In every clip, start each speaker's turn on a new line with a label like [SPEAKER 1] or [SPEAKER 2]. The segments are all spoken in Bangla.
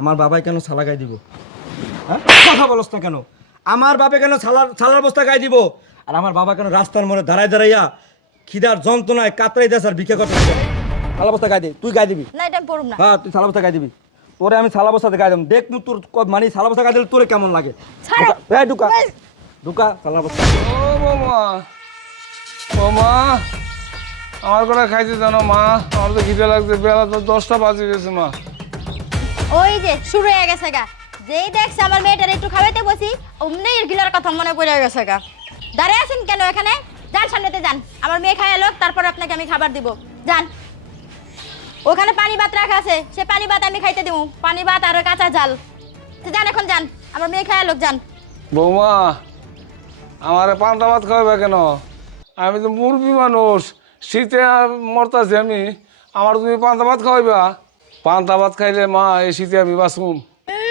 [SPEAKER 1] আমার বাবাই কেন সালা গাই দিব? হ্যাঁ? কথা বলস না কেন? আমার বাপে কেন সালার সালার বস্তা গাই দিব? আর আমার বাবা কেন রাস্তার মোড়ে দাঁড়ায় দাঁড়াইয়া খিদার যন্ত্রণায় কাতরাই দেশ আর ভিক্ষা করতে সালা বস্তা গাই দে তুই গাই দিবি।
[SPEAKER 2] না এটা আমি পড়ুম না।
[SPEAKER 1] হ্যাঁ তুই সালা বস্তা গাই দিবি। তোরে আমি সালা বস্তাতে গাই দেব। দেখ নু তোর মানে সালা বস্তা গাই দিলে তোরে কেমন লাগে?
[SPEAKER 2] ছাড়ো।
[SPEAKER 1] ঢুকা, এই ঢুকা। সালা বস্তা।
[SPEAKER 3] ও বৌমা বৌমা আমার করে খাইতে জানো মা? আমার তো খিদে লাগছে। বেলা তো দশটা বাজে গেছে মা।
[SPEAKER 2] ওই যে, শুরু হয়ে গেছে গা। যেই দেখছে আমার মেয়েটার একটু খাওয়াইতে বসি, অমনি গিলার কথা মনে পড়ে গেছে গা। দাঁড়িয়ে আছেন কেন এখানে? যান, সামনেতে যান। আমার মেয়ে খাইয়া লোক, তারপর আপনাকে আমি খাবার দিব। যান। ওখানে পানি ভাত রাখা আছে, সে পানি ভাত আমি খাইতে দিব। পানি ভাত আর কাঁচা জাল যান, এখন যান। আমার মেয়ে খাইয়া লোক, যান।
[SPEAKER 3] বৌমা, আমারে পান্তা ভাত খাওয়াবে কেন? আমি তো মুরগি মানুষ, শীতে মরতাছি আমি। আমার তুমি পান্তা ভাত খাওয়াইবা? পান্তা ভাত খাইলে মা এই শীতে আমি বাঁচুম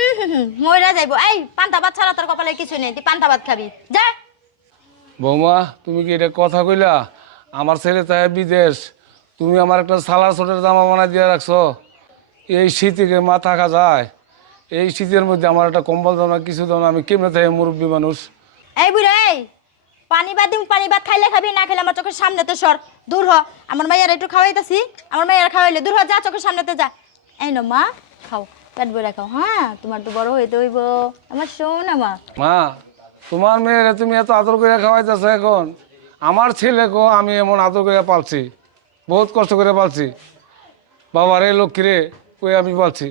[SPEAKER 2] ময়রা যাইবো। এই পান্তা ভাত ছাড়া তোর কপালে কিছু নেই তুই পান্তা ভাত খাবি। যা।
[SPEAKER 3] বৌমা তুমি কি এটা কথা কইলা? আমার ছেলে তাই বিদেশ। তুমি আমার একটা সালার ছোটের জামা বানাই দিয়ে রাখছো। এই শীতে মা থাকা যায়। এই শীতের মধ্যে আমার একটা কম্বল দাও না কিছু দাও না আমি কেমনে থাকি মুরব্বী মানুষ?
[SPEAKER 2] এই বুড়া এই! পানি ভাত দিম পানি ভাত খাইলে খাবি না খাইলে আমার চোখের সামনেতে সর। দূর হ। আমার মাইয়ার একটু খাওয়াইতাছি। আমার মাইয়ার খাওয়াইলে দূর হ যা চোখের সামনেতে যা। এই না মা খাও। পেট বইরা খাও হ্যাঁ? তোমার তো বড় হইতে হইব। আমার শোনা মা।
[SPEAKER 3] মা তোমার মেয়েরে তুমি এত আদর করে খাওয়াইতেছো এখন? আমার ছেলেকেও আমি এমন আদর করে পালছি বহুত কষ্ট করে পালছি। বাবার রে লক্ষ্মী রে কই আমি পালছি?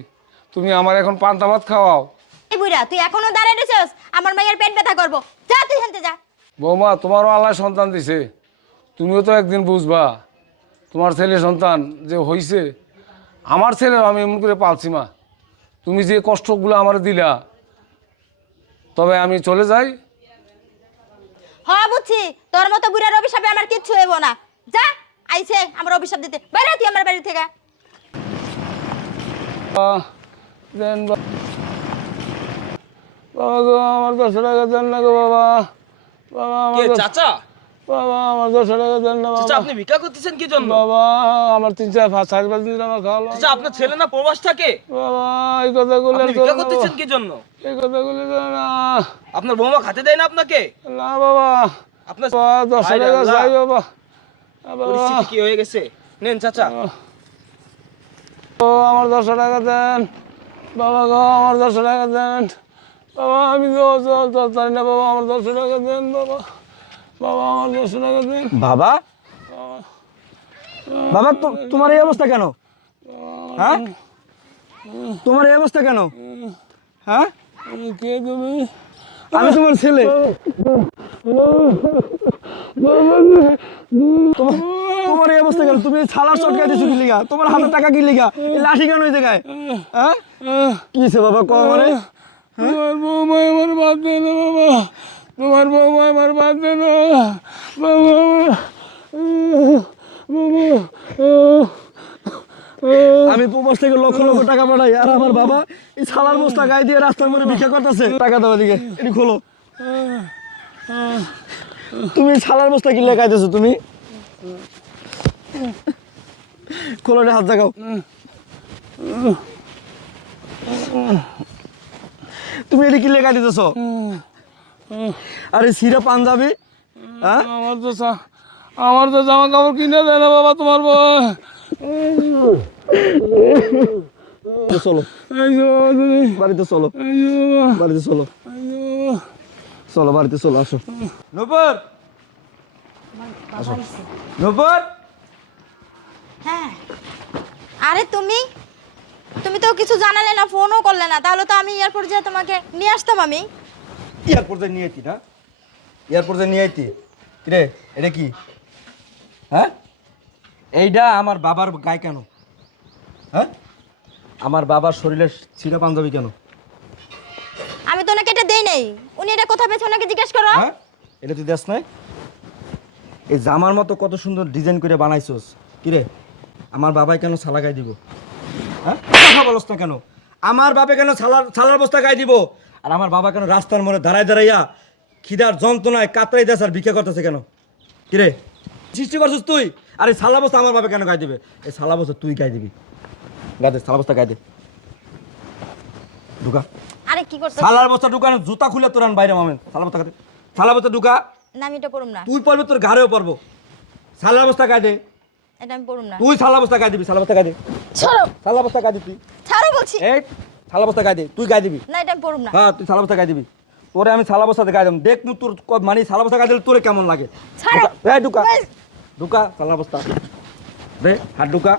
[SPEAKER 3] তুমি আমার এখন পান্তা ভাত খাওয়াও।
[SPEAKER 2] এই বুড়া তুই এখনও দাঁড়ায় রয়েছিস আমার মাইয়ার পেট ব্যথা করব। যা তুই হেনতে যা।
[SPEAKER 3] বৌমা তোমারও আল্লাহ সন্তান দিছে। তুমিও তো একদিন বুঝবা তোমার ছেলে সন্তান যে হইছে আমার ছেলেও আমি এমন করে পালছি মা। তুমি যে কষ্টগুলো আমার দিলা তবে আমি চলে যাই।
[SPEAKER 2] হ্যাঁ বুঝছি তোর মতো বুড়ার অভিশাপে আমার কিচ্ছু হইব না। যা আইছে আমার অভিশাপ দিতে। বাইরে তুই আমার বাড়ি থেকে।
[SPEAKER 3] বাবা গো আমার দশ টাকা দেন না গো বাবা। বাবা আমার
[SPEAKER 4] চাচা?
[SPEAKER 3] বাবা আমার দশ টাকা দেন না বাবা।
[SPEAKER 4] আপনি ভিক্ষা করতেছেন কি জন্য?
[SPEAKER 3] বাবা আমার তিন চার পাঁচ চার পাঁচ দিন আমার খাওয়ালো
[SPEAKER 4] চাচা আপনার ছেলে না প্রবাস থাকে?
[SPEAKER 3] বাবা এই কথাগুলো
[SPEAKER 4] ভিক্ষা করতেছেন কি জন্য?
[SPEAKER 3] এই কথাগুলো না।
[SPEAKER 4] আপনার বৌমা খাতে দেয় না আপনাকে?
[SPEAKER 3] না বাবা।
[SPEAKER 4] আপনার
[SPEAKER 3] বাবা দশ টাকা চাই বাবা। বাবা।
[SPEAKER 4] পরিস্থিতি কি হয়ে গেছে? নেন চাচা।
[SPEAKER 3] ও আমার দশ টাকা দেন। বাবা গো আমার দশ টাকা দেন। বাবা আমি চল চল না বাবা আমার দশ টাকা দেন বাবা। বাবা আমার দশ টাকা দেন
[SPEAKER 1] বাবা? বাবা তোমার এই অবস্থা কেন? হ্যাঁ? তোমার এই অবস্থা কেন? হ্যাঁ?
[SPEAKER 3] কে তুমি?
[SPEAKER 1] আমি তোমার ছেলে। তোমার- এই অবস্থা কেন? তুমি ছালার চটকা দিছো কি লিগা? তোমার হাতে টাকা কি লিগা? লাঠি কেন ওই জায়গায়? হ্যাঁ? কি বাবা কম মানে
[SPEAKER 3] বৌমা আমার বাদ বাবা। তোমার বৌমা আমার বাদ দেন না। বাবা বাবা
[SPEAKER 1] আমি প্রবাস থেকে লক্ষ লক্ষ টাকা পাঠাই আর আমার বাবা এই ছালার বস্তা গায়ে দিয়ে রাস্তার মধ্যে ভিক্ষা করতেছে। টাকা দেওয়া দিকে এটি খোলো। তুমি ছালার বস্তা কি লেখাইতেছো তুমি? খোলো রে হাত দেখাও। তুমি এটি কি লেখা দিতেছ আরে সিরা পাঞ্জাবি? হ্যাঁ?
[SPEAKER 3] আমার তো আমার তো জামা কাপড় কিনে দেয় না বাবা তোমার বউ।
[SPEAKER 1] চলো। বাড়িতে চলো। বাড়িতে চলো। চলো বাড়িতে চলো আসো। নূপুর! নূপুর!
[SPEAKER 2] হ্যাঁ। আরে তুমি? তুমি তো কিছু জানালে না ফোনও করলে না। তাহলে তো আমি এয়ারপোর্ট যেয়ে তোমাকে নিয়ে আসতাম আমি।
[SPEAKER 1] এয়ারপোর্ট নিয়ে আইতি না? এয়ারপোর্ট নিয়ে আইতি? রে এটা কি? হ্যাঁ? এইটা আমার বাবার গায়ে কেন? হ্যাঁ? আমার বাবার শরীরের ছিঁড়া পাঞ্জাবি কেন?
[SPEAKER 2] আমি তো ওনাকে এটা দেই নাই। উনি এটা কোথায় পেয়েছে ওনাকে জিজ্ঞেস করো।
[SPEAKER 1] হ্যাঁ? এটা তুই দেখ নাই? এই জামার মতো কত সুন্দর ডিজাইন করে বানাইছস। কিরে আমার বাবাই কেন সালা গায়ে দিব? হ্যাঁ? কথা বলস না কেন? আমার বাপে কেন সালার সালার বস্তা গায়ে দিব? আর আমার বাবা কেন রাস্তার মোড়ে দাঁড়ায় দাঁড়াইয়া খিদার যন্ত্রণায় কাতরাই দেশ আর ভিক্ষা করতেছে কেন? কিরে সৃষ্টি করছিস তুই? আর এই সালা বস্তা আমার বাবা কেন গায়ে দিবে? এই সালা বস্তা তুই গায়ে দিবি। গায়ে দে সালা বস্তা গায়ে দে। ঢুকা।
[SPEAKER 2] আরে কি করতে
[SPEAKER 1] সালার বস্তা ঢুকানো জুতা খুলে তোরান বাইরে মামেন সালা বস্তা কাটে সালা বস্তা ঢুকা।
[SPEAKER 2] না আমি এটা পড়ুম না।
[SPEAKER 1] তুই পড়বে তোর ঘাড়েও পড়ব সালা বস্তা গায়ে দে।
[SPEAKER 2] এটা আমি পড়ুম না।
[SPEAKER 1] তুই সালা বস্তা গায়ে দিবি সালা বস্তা গায়ে দে।
[SPEAKER 2] ছাড়ো।
[SPEAKER 1] সালা বস্তা গায়ে দিবি
[SPEAKER 2] ছাড়ো বলছি।
[SPEAKER 1] এই বস্তা গায়ে দে তুই গায়ে দিবি।
[SPEAKER 2] না এটা আমি পড়ুম না।
[SPEAKER 1] হ্যাঁ তুই বস্তা গায়ে দিবি। তোরে আমি সালা বস্তাতে গায়ে দেব। দেখ নু তোর ক- মানে সালা বস্তা গায়ে দিলে তোরে কেমন লাগে?
[SPEAKER 2] ছাড়ো।
[SPEAKER 1] ঢুকা, এই ঢুকা।
[SPEAKER 2] এই।
[SPEAKER 1] ঢুকা সালা বস্তা। দে হাত ঢুকা।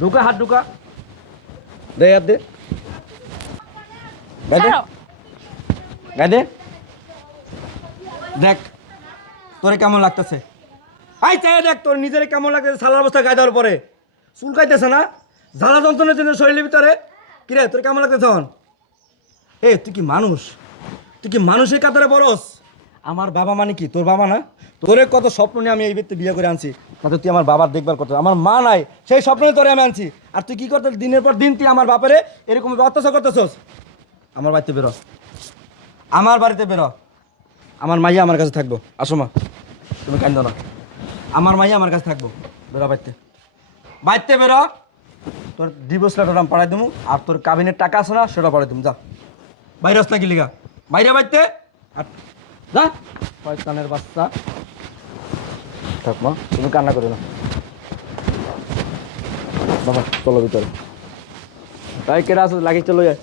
[SPEAKER 1] ঢুকা হাত ঢুকা। দে হাত দে। গায়ে দে।
[SPEAKER 2] ছাড়ো।
[SPEAKER 1] গায়ে দে। দেখ তোরে কেমন লাগতেছে? আই চাই দেখ তোর নিজের কেমন লাগতেছে সালার অবস্থা গায়ে দেওয়ার পরে। চুল কাইতেছে না? জ্বালা যন্ত্রণার জন্য শরীরের ভিতরে কিরে, তোর কেমন লাগতেছে তখন এ, তুই কি মানুষ? তুই কি মানুষের কাতারে বরস? আমার বাবা মানে কি? তোর বাবা না? তোরে কত স্বপ্ন নিয়ে আমি এই ব্যক্তি বিয়ে করে আনছি। তাতে তুই আমার বাবার দেখভাল করতে আমার মা নাই, সেই স্বপ্ন তোরে আমি আনছি। আর তুই কি করতে দিনের পর দিন তুই আমার বাপারে এরকম অত্যাচার করতেছস? আমার বাড়িতে বেরো। আমার বাড়িতে বেরো। আমার মাইয়া আমার কাছে থাকব। আসো মা। তুমি কান্দো না। আমার মাইয়া আমার কাছে থাকব। বেরো বাড়িতে। বাড়িতে বেরো। তোর ডিভোর্স লেটার আমি পাঠাই দেবো আর তোর কাবিনের টাকা আছে না, সেটা পাঠাই দেবো যা। বাইরে আস না কি লিগা? বাইরে বাইতে আর যা। শয়তানের বাচ্চা। থাক মা, তুমি কান্না করো না। বাবা, চলো ভিতরে। তাই কেটে আসো লাগিয়ে চলো যায়।